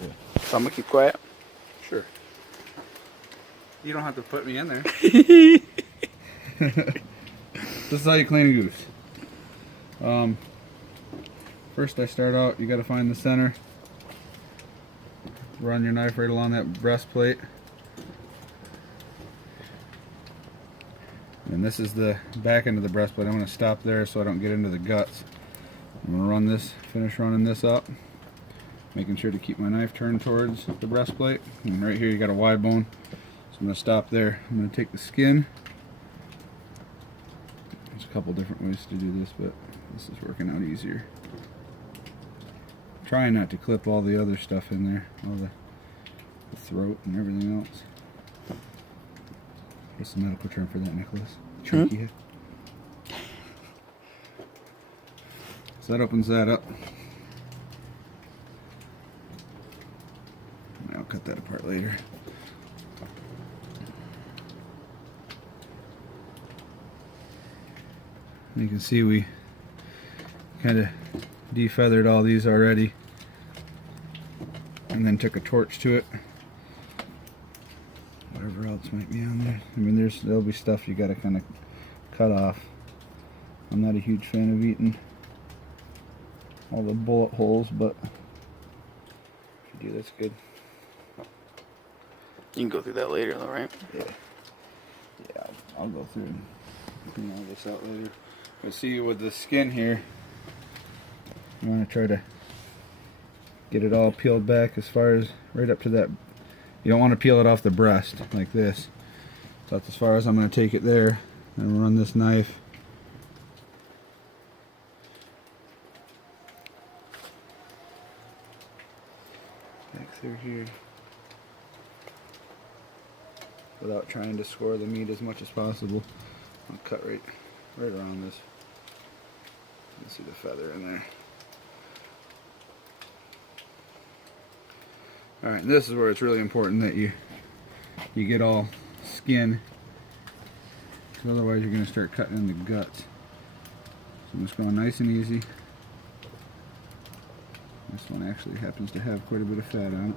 Yeah. So I'm gonna keep quiet. Sure. You don't have to put me in there. This is how you clean a goose. First I start out, you gotta find the center. Run your knife right along that breastplate. And this is the back end of the breastplate. I'm gonna stop there so I don't get into the guts. I'm gonna run this, finish running this up. Making sure to keep my knife turned towards the breastplate. And right here you got a Y bone. So I'm gonna stop there. I'm gonna take the skin. There's a couple different ways to do this, but this is working out easier. Trying not to clip all the other stuff in there, all the throat and everything else. What's the medical term for that, Nicholas? Trachea. So that opens that up. I'll cut that apart later. You can see we kind of defeathered all these already and then took a torch to it. Whatever else might be on there. I mean, there'll be stuff you gotta kind of cut off. I'm not a huge fan of eating all the bullet holes, but if you do, that's good. You can go through that later though, right? Yeah. Yeah, I'll go through and clean all this out later. But see, with the skin here, you want to try to get it all peeled back as far as right up to that. You don't want to peel it off the breast like this. So that's as far as I'm going to take it there and run this knife. Back through here. Without trying to score the meat as much as possible. I'll cut right around this. You can see the feather in there. Alright, this is where it's really important that you get all skin, because otherwise you're going to start cutting in the guts. So I'm just going nice and easy. This one actually happens to have quite a bit of fat on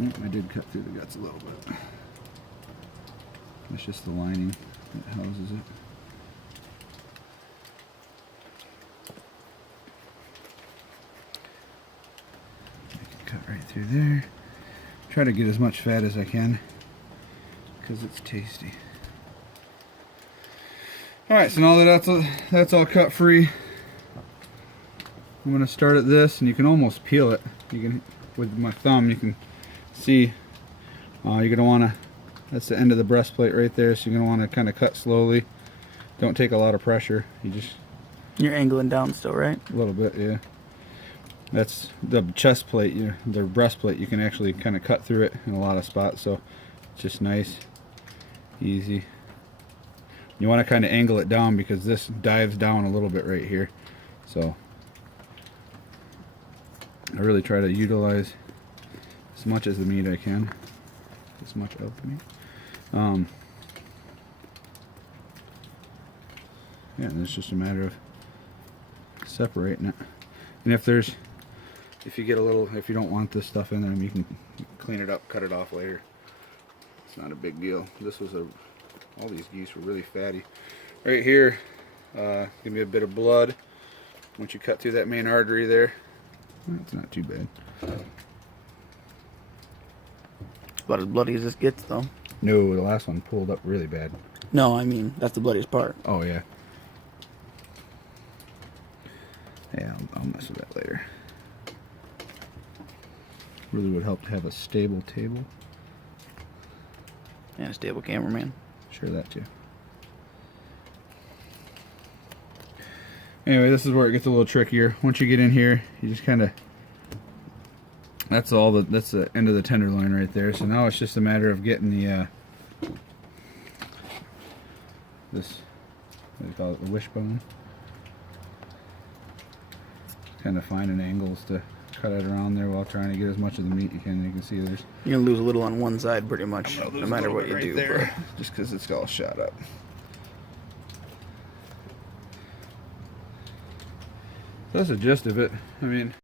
it. I did cut through the guts a little bit. It's just the lining that houses it. I can cut right through there. Try to get as much fat as I can because it's tasty. Alright, so now that that's all cut free, I'm going to start at this, and you can almost peel it. You can, with my thumb, you can see you're going to want to. That's the end of the breastplate right there, so you're going to want to kind of cut slowly. Don't take a lot of pressure. You're angling down still, right? A little bit, yeah. That's the chest plate, the breastplate. You can actually kind of cut through it in a lot of spots, so it's just nice, easy. You want to kind of angle it down because this dives down a little bit right here. So I really try to utilize as much as the meat I can. As much of the meat. Yeah, and it's just a matter of separating it. And if you get a little, if you don't want this stuff in there, you can clean it up, cut it off later. It's not a big deal. This was all these geese were really fatty. Right here, give me a bit of blood. Once you cut through that main artery there, it's not too bad. About as bloody as this gets, though. No, the last one pulled up really bad. No, I mean, that's the bloodiest part. Oh, yeah. Yeah, I'll mess with that later. Really would help to have a stable table. And a stable cameraman. Sure, that too. Anyway, this is where it gets a little trickier. Once you get in here, you just kind of... That's the end of the tenderloin right there. So now it's just a matter of getting the this, what do you call it, the wishbone. Kind of finding angles to cut it around there while trying to get as much of the meat you can. You can see you're gonna lose a little on one side pretty much, no matter what you do. There, just because it's all shot up. So that's the gist of it. I mean.